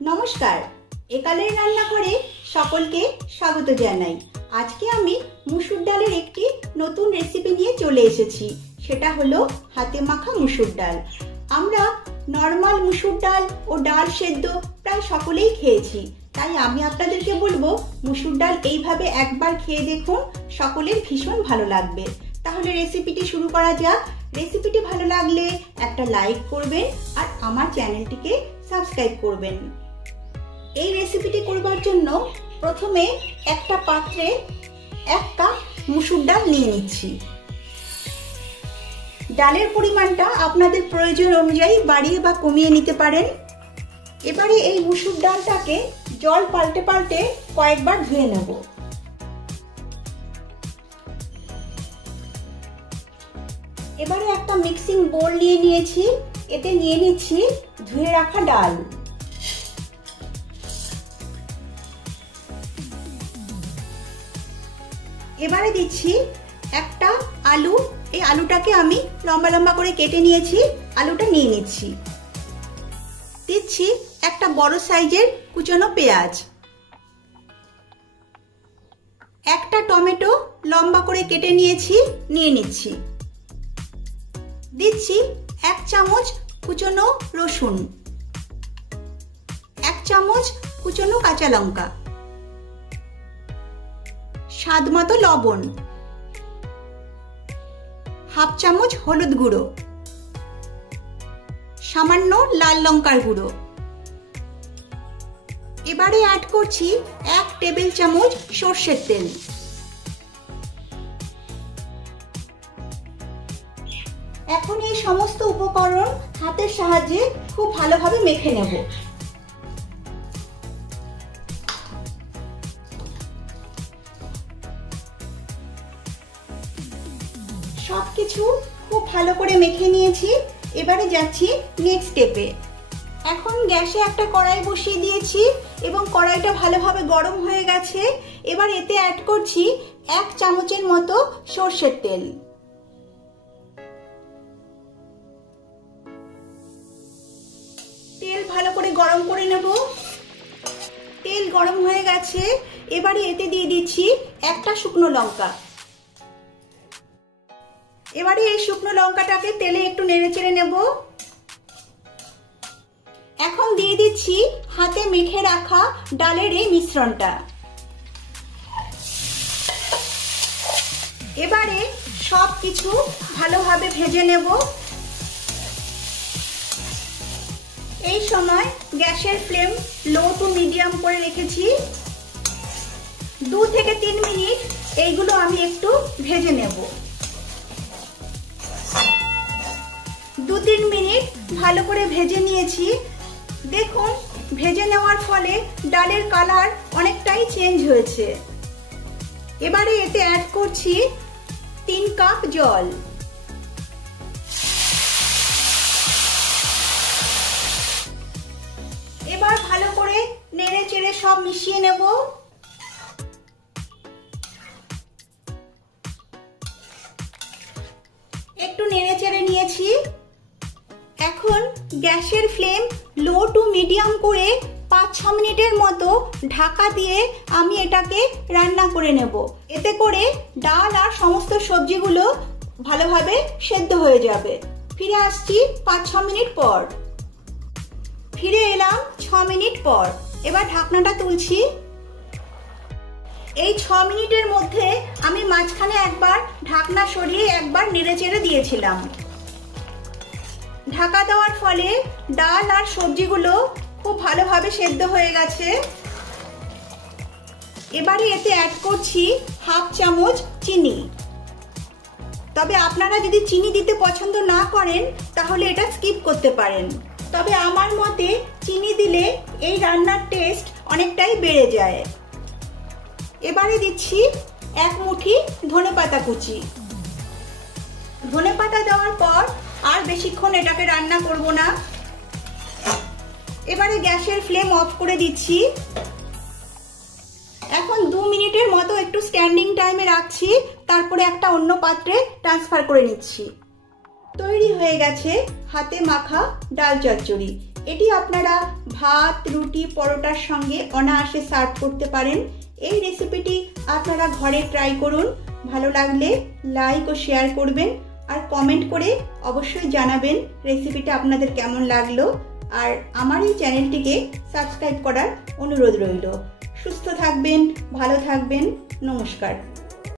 নমস্কার, একালের রান্নাঘরে সকলকে স্বাগত জানাই। আজকে আমি মুসুর ডালের একটি নতুন রেসিপি নিয়ে চলে এসেছি। সেটা হলো হাতে মাখা মুসুর ডাল। আমরা নরমাল মুসুর ডাল ও ডাল সেদ্ধ প্রায় সকলেই খেয়েছি, তাই আমি আপনাদেরকে বলবো মুসুর ডাল এইভাবে একবার খেয়ে দেখুন, সকলের ভীষণ ভালো লাগবে। তাহলে রেসিপিটি শুরু করা যাক। রেসিপিটি ভালো লাগলে একটা লাইক করবেন আর আমার চ্যানেলটিকে সাবস্ক্রাইব করবেন। এই রেসিপিটি করবার জন্য প্রথমে একটা পাত্রে 1 কাপ মুসুর ডাল নিয়ে নিচ্ছি। ডালের পরিমাণটা আপনাদের প্রয়োজন অনুযায়ী বাড়িয়ে বা কমিয়ে নিতে পারেন। এবারে এই মুসুর ডালটাকে জল পাল্টে পাল্টে কয়েকবার ধুয়ে নেব। এবারে একটা মিক্সিং বোল নিয়ে নিয়েছি, এতে নিয়ে নিচ্ছি ধুয়ে রাখা ডাল। এবারে দিচ্ছি একটা আলু। এই আলুটাকে আমি লম্বা লম্বা করে কেটে নিয়েছি, আলুটা নিয়ে নিচ্ছি। দিচ্ছি একটা বড় সাইজের কুচনো পেঁয়াজ, একটা টমেটো লম্বা করে কেটে নিয়েছি, নিয়ে নিচ্ছি। দিচ্ছি 1 চামচ কুচনো রসুন, 1 চামচ কুচনো কাঁচা লঙ্কা, স্বাদ মতো লবণ, 1/2 চামচ হলুদ গুঁড়ো, সামান্য লাল লঙ্কার গুঁড়ো। এবারে অ্যাড করছি 1 টেবিল চামচ সরষের তেল। এখন এই সমস্ত উপকরণ হাতের সাহায্যে খুব ভালোভাবে মেখে নেব। সবকিছু খুব ভালো করে মেখে নিয়েছি। এবারে যাচ্ছি নেক্সট স্টেপে। এখন গ্যাসে একটা কড়াই বসিয়ে দিয়েছি এবং কড়াইটা ভালোভাবে গরম হয়ে গেছে। এবার এতে অ্যাড করছি 1 চামচের মতো সরষের তেল। তেল ভালো করে গরম করে নেব। তেল গরম হয়ে গেছে। এবারে এতে দিয়ে দিচ্ছি একটা শুকনো লঙ্কা। এবারে এই শুকনো লঙ্কাটাকে তেলে একটু নেড়েচেড়ে নেব। এখন দিয়ে দিচ্ছি হাতে মেখে রাখা ডালের এই মিশ্রণটা। এবারে সব কিছু ভালোভাবে ভেজে নেব। এই সময় গ্যাসের ফ্লেম লো টু মিডিয়াম করে রেখেছি। 2 থেকে 3 মিনিট এইগুলো আমি একটু ভেজে নেব। 2-3 মিনিট ভালো করে ভেজে নিয়েছি। দেখুন, ভেজে নেওয়ার ফলে ডালের কালার অনেকটাই চেঞ্জ হয়েছে। এবারে এতে অ্যাড করছি 3 কাপ জল। এবার ভালো করে নেড়ে চেড়ে সব মিশিয়ে নেব। একটু নেড়ে চেড়ে নিয়েছি। এখন গ্যাসের ফ্লেম লো টু মিডিয়াম করে 5-6 মিনিটের মতো ঢাকা দিয়ে আমি এটাকে রান্না করে নেব। এতে করে ডাল আর সমস্ত সবজিগুলো ভালোভাবে সেদ্ধ হয়ে যাবে। ফিরে আসছি 5-6 মিনিট পর। ফিরে এলাম 6 মিনিট পর। এবার ঢাকনাটা তুলছি। এই 6 মিনিটের মধ্যে আমি মাঝখানে একবার ঢাকনা সরিয়ে একবার নেড়েচেড়ে দিয়েছিলাম। ঢাকা দেওয়ার ফলে ডাল আর সবজিগুলো খুব ভালোভাবে সেদ্ধ হয়ে গেছে। এবারে এতে অ্যাড করছি 1/2 চামচ চিনি। তবে আপনারা যদি চিনি দিতে পছন্দ না করেন তাহলে এটা স্কিপ করতে পারেন। তবে আমার মতে চিনি দিলে এই রান্নার টেস্ট অনেকটাই বেড়ে যায়। এবারে দিচ্ছি 1 মুঠি ধনেপাতা কুচি। ধনেপাতা দেওয়ার পর আর বেশিক্ষণ এটাকে রান্না করব না। এবারে গ্যাসের ফ্লেম অফ করে দিচ্ছি। এখন 2 মিনিটের মতো একটু স্ট্যান্ডিং টাইমে রাখছি, তারপরে একটা অন্য পাত্রে ট্রান্সফার করে নিচ্ছি। তৈরি হয়ে গেছে হাতে মাখা ডাল চচ্চড়ি। এটি আপনারা ভাত, রুটি, পরোটার সঙ্গে অনায়াসে সার্ভ করতে পারেন। এই রেসিপিটি আপনারা ঘরে ট্রাই করুন। ভালো লাগলে লাইক ও শেয়ার করবেন আর কমেন্ট করে অবশ্যই জানাবেন রেসিপিটা আপনাদের কেমন লাগলো। আর আমার এই চ্যানেলটিকে সাবস্ক্রাইব করার অনুরোধ রইল। সুস্থ থাকবেন, ভালো থাকবেন। নমস্কার।